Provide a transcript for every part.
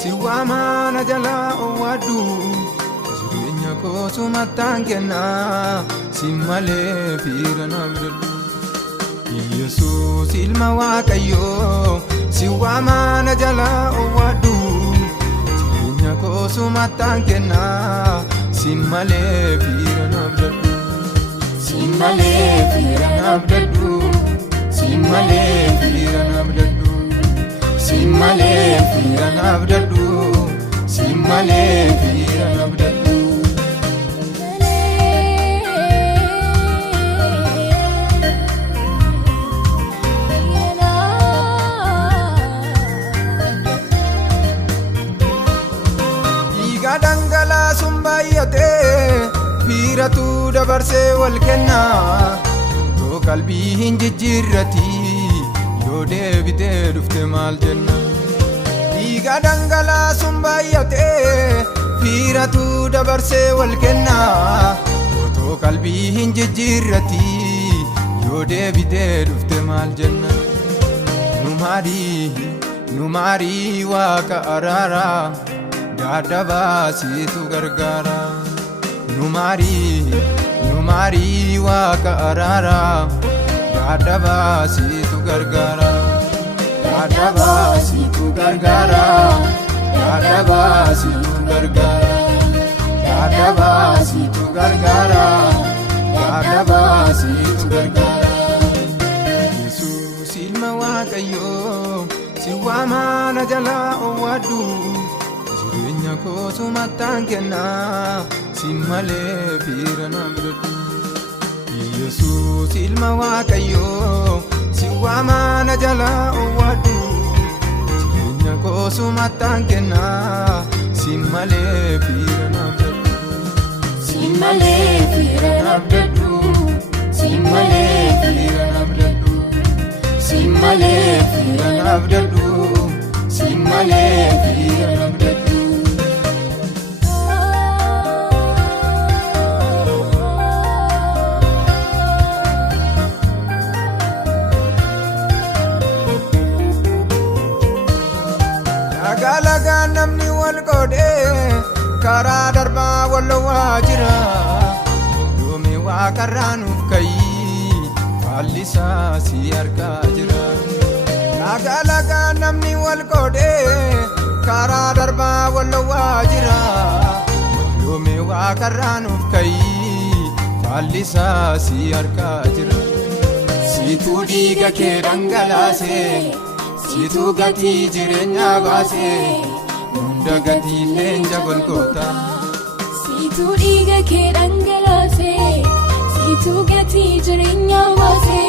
siwamana jala owadu jireenya kootu matangenna simale firana abdadu Yesus ilma Waaqayyo siwamana jala owadu jireenya kootu matangenna simale firana abdadu simale firana abdadu simale firana abdadu simale firana abdadu simale firana abdadu Iga dangala sumbayate firatu dabarse wal kenna to qalbi hinjijirati yo debite dufte mal janna Iga dangala sumbayate firatu dabarse wal kenna to qalbi hinjijirati yo debite dufte mal janna numari waqa arara dadaba situ gargara numari waqa arara dadaba situ gargara dadaba situ gargara dadaba situ gargara dadaba situ gargara dadaba situ gargara Yesus ilma Waaqayyo siwamana jala owadu jireenya kootu matangenna simale firana abdadu Yesus ilma Waaqayyo siwamana jala owadu jireenya kootu matangenna simale firana abdadu simale firana abdadu simale firana abdadu simale firana abdadu simale firana abdadu Laga namni wal qode kara darba wal wajira Dome waqarranuuf kai fallisa si arga jira Laga namni wal qode kara darba wal wajira Dome waqarranuuf kai fallisa si arga jira Situ diga ke dangalase Situ gati jireenya baase hunda gati leenja golgoota Situ dhiiga kee dhangalaase Situ gati jireenya baase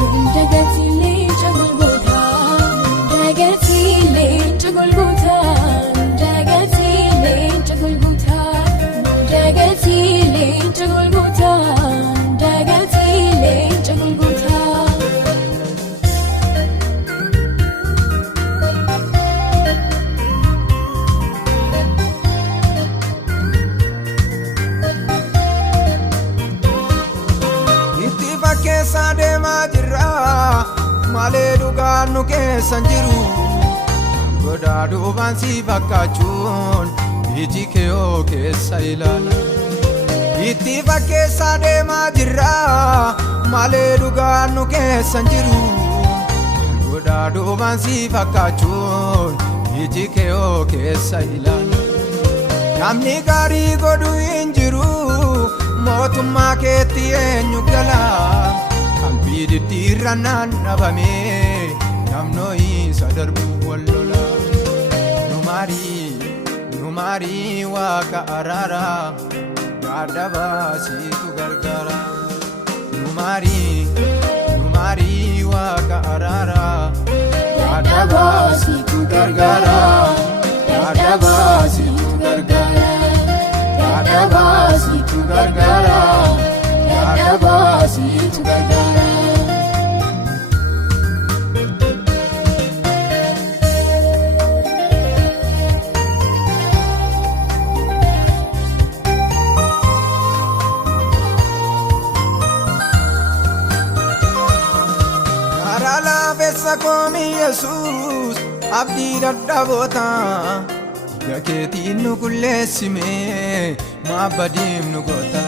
hunda gati leenja golgoota hunda gati leenja golgoota hunda gati leenja golgoota hunda gati leenja golgoota hunda gati leenja golgoota Keessa deemaa jirra malee dhugaan nu keessan jiru godaa duubaan si fakkaachuun iji kee oo keessa ilaala itti fakkeessa deemaa jirra malee dhugaan nu keessan jiru godaa duubaan si fakkaachuun iji kee oo keessa ilaala namni gaarii godhu hin jiru mootummaa keetti eenyu gala qalbii diddiirrannaan dhabame namnoo isa darbu wallola numari waaqa araara dadaba situ gargara numari waaqa araara dadaba situ gargara dadaba situ gargara dadaba situ gargara dadaba situ gargara Arala besa komi Jesus abdii dadhaboota dhiiga keetiin nu qulleessime maabbadiif nu goota.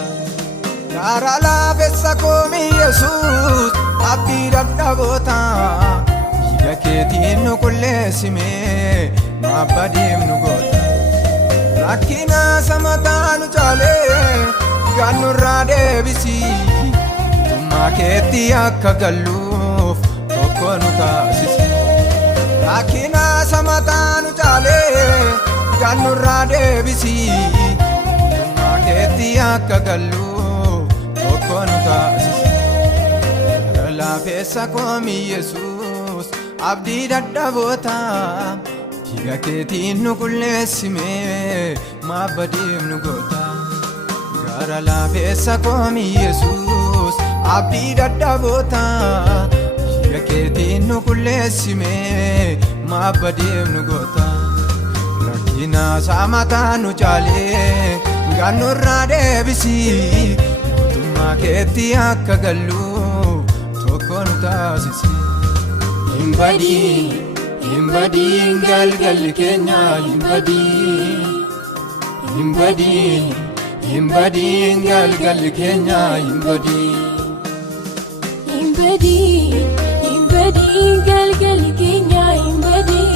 Gaara laafessa koomi Yesuus abdii dadhaboota dhiiga keetiin nu qulleessime maabbadiif nu goota. Rakkina samataa nu caalee gaannurraa deebisi mootummaa keetti akka galluuf tokko nu taasisi. Rakkina samataa nu caalee gaannurraa deebisi mootummaa keetti akka galluuf tokko nu taasisi. Gaara laafessa koomi Yesuus abdii dadhaboota dhiiga keetiin nu qulleessime maabbadiif nu goota. Gaara laafessa koomi Yesuus abdii dadhaboota dhiiga keetiin nu qulleessime maabbadiif nu goota. Rakkina samataa nu caalee gaannurraa deebisi mootummaa keetti akka galluuf tokko nu taasisi. Hin badiin galgalli keenya hin badiin galgalli keenya hin badiin galgalli keenya hin badiin.